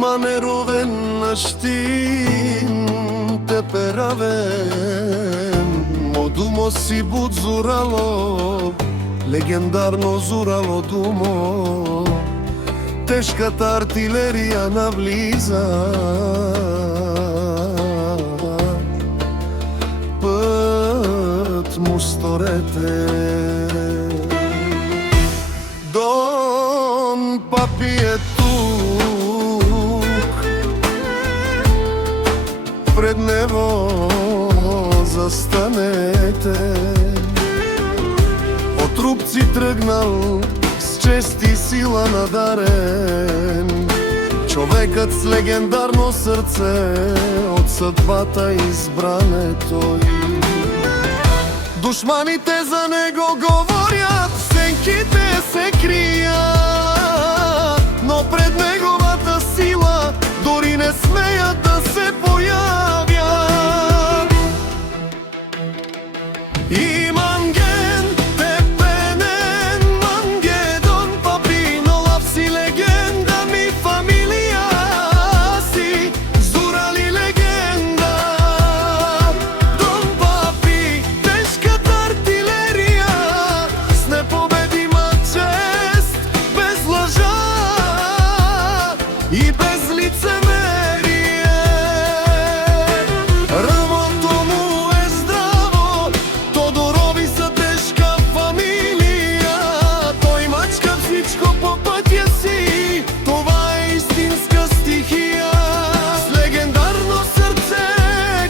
Душмане ровен на штин те перавен, модумо си буд зурало, легендарно зурало думо, тешката артилерија навлиза, път му сторете. Дон Папи е тук, пред него застанете. Од трупци тргнал, с чест и сила надарен, човекът с легендарно срце, од съдбата избран е той. Душманите за него говорят, сенките се крият, но пред неговата сила дори не смеят да се появят. И Манген, Тепенен, Мангедон Папи, но лав си легенда, ми фамилија си, Зурали легенда. Дон Папи, тешката артилерија, с непобедима чест, без лъжа и без лицемерие. Рамото му е здраво, Тодорови са тежка фамилија. Той мачка всичко по пътя си, това е истинска стихия. С легендарно сърце,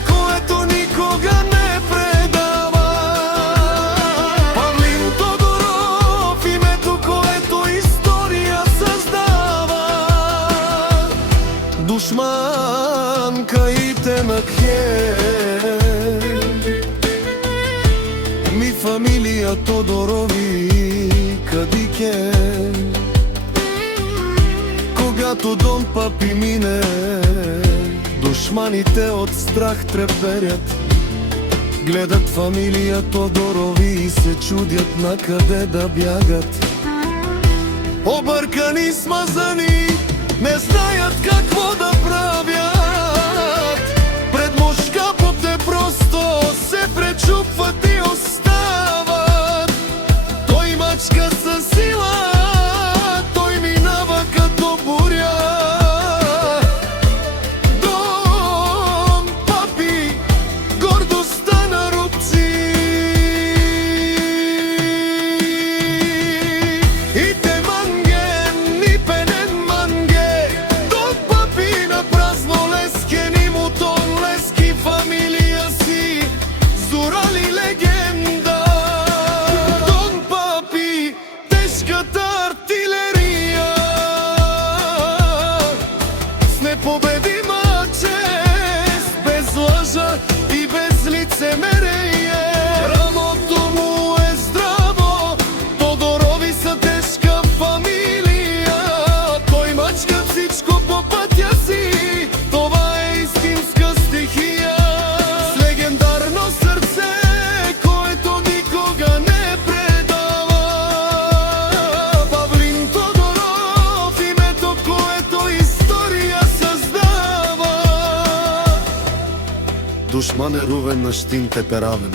което никога не предава. Павлин Тодоров, името, което история създава. Душман каите на хел, ми фамилија Тодорови кадике. Когато Дон Папи мине, душманите от страх треперят, гледат фамилија Тодорови и се чудят на къде да бягат. Объркани, смазани, не знаят какво да правят. Пред мушкапоте просто се пречупват и остават. Той мачка със сила, той минава като буря. Дон Папи, гордостта на рубци. И те Манген, и Пенен Манге, Дон Папи на празно лескен и мутон лески фамилија си, Зурали легенда. Дон Папи, тежката артилерија, с непобедима чест, без лъжа и без лицемерие. Рамото му е здраво, Тодорови са тежка фамилија. Той мачка всичко по пътя си, това е истинска стихия. С легендарно сърце, което никога не предава. Павлин Тодоров, името, което история създава. Душман е рувен на штин теперавен,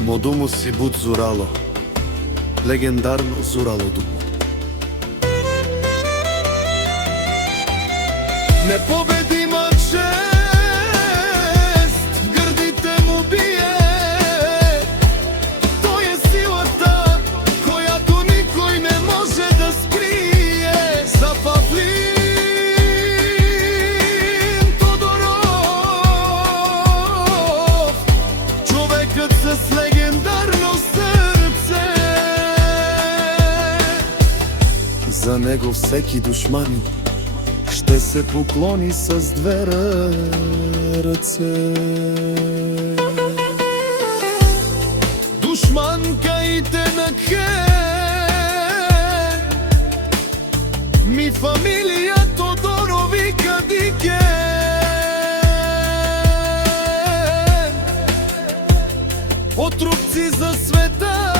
модумо си буд зурало, легендарно зурало думо. Непобедима чест в гърдите му бие. Той е силата, която никой не може да скрие. За Павлин Тодоров, човекът с легендарно сърце. За него всеки душманин ще се поклони с две ръце. Душман каите на хел, ми фамилија Тодорови кадике. От трупци за света,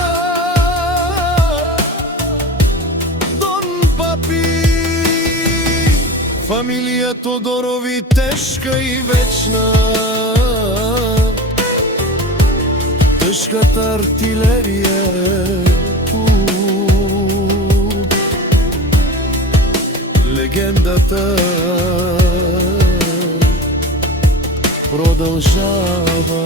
Дон Папи, фамилија Тодорови, тешка и вечна. Тешката артилерија легендата продолжава.